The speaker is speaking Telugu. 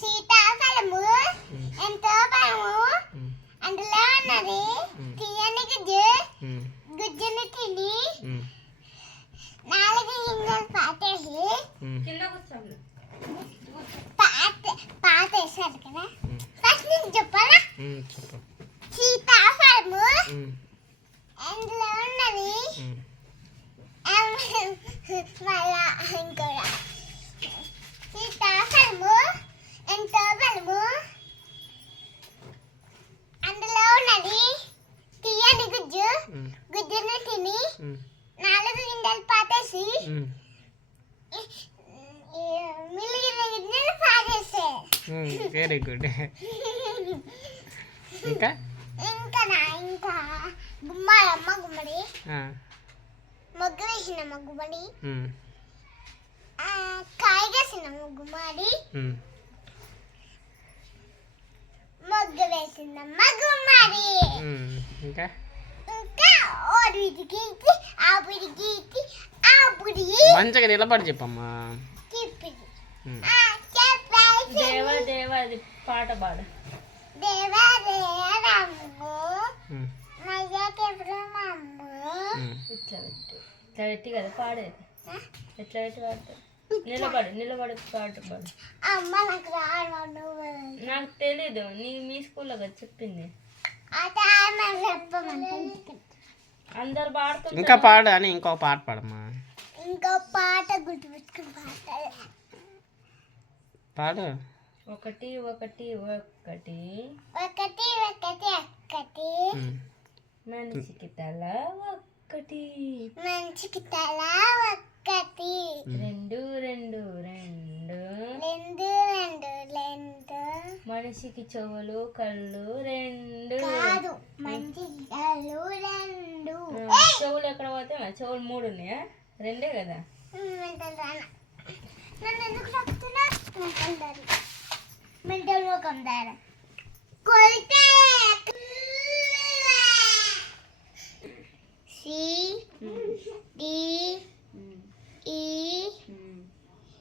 సీతాఫలము. ఎంతో బలము. అందులో ఉన్నది. తీయని గుజ్జు. గుజ్జుని తిని. నాలుగు గింజలు పాతేసి పాత పాతేసారు కదా. ఫస్ట్ నేను చెప్పాలా ఉమ్. చెప్పు సీతాఫలము ఉమ్. అందులో ఉన్నది ఉమ్. మళ్ళా ఇంకోరా సీతాఫలము ఎంతో బలము అందులో ఉన్నది తీయని గుజ్జు. గుజ్జుని తిని. నాలుగు గింజలు పాతేసి. మిలిగిన గింజలు పాతేసే. వెరీ గుడ్ ఇంకా ఇంకా ఇంకా గుమ్మడి ఆ. మొగ్గు వేసినమ్మ గుమ్మడి ఉమ్. ఆ, కాయ ఉమ్. మొగ్గు. ఇంకా? ఇంకా ఓడికి ఆ పుడికి ఆ పుడి మంచిగా నిలబడి చెప్పమ్మా. చెప్పేసి. దేవ దేవ పాట పాడు. దేవా ఇట్లా పెట్టి కదా పాడేది. ఎట్లా పెట్టి పాడతారు నిలబడు నిలబడి పాట పాడు. అమ్మ నాకు తెలీదు నీ మీ స్కూల్లో కదా చెప్పింది. అందరు పాడుతుంటారు. ఇంకా పాడు అని ఇంకో పాట పాడమ్మా. ఇంకో పాట గుర్తుపెట్టుకుని పాట పాడు. ఒకటి ఒకటి ఒకటి. ఒకటి ఒకటి ఒక్కటి ఉమ్. మనిషికి తల ఒక్కటి మంచికి తల ఒక్కటి రెండు రెండు రెండు. రెండు రెండు రెండు. మనిషికి చెవులు కళ్ళు రెండు. కాదు మంచి కళ్ళు రెండు. చెవులు ఎక్కడ పోతే చెవులు మూడు ఉన్నాయా? రెండే కదా? నన్ను ఎందుకు చెప్తున్నా మెంటల్ ముఖం దారి? కొలితే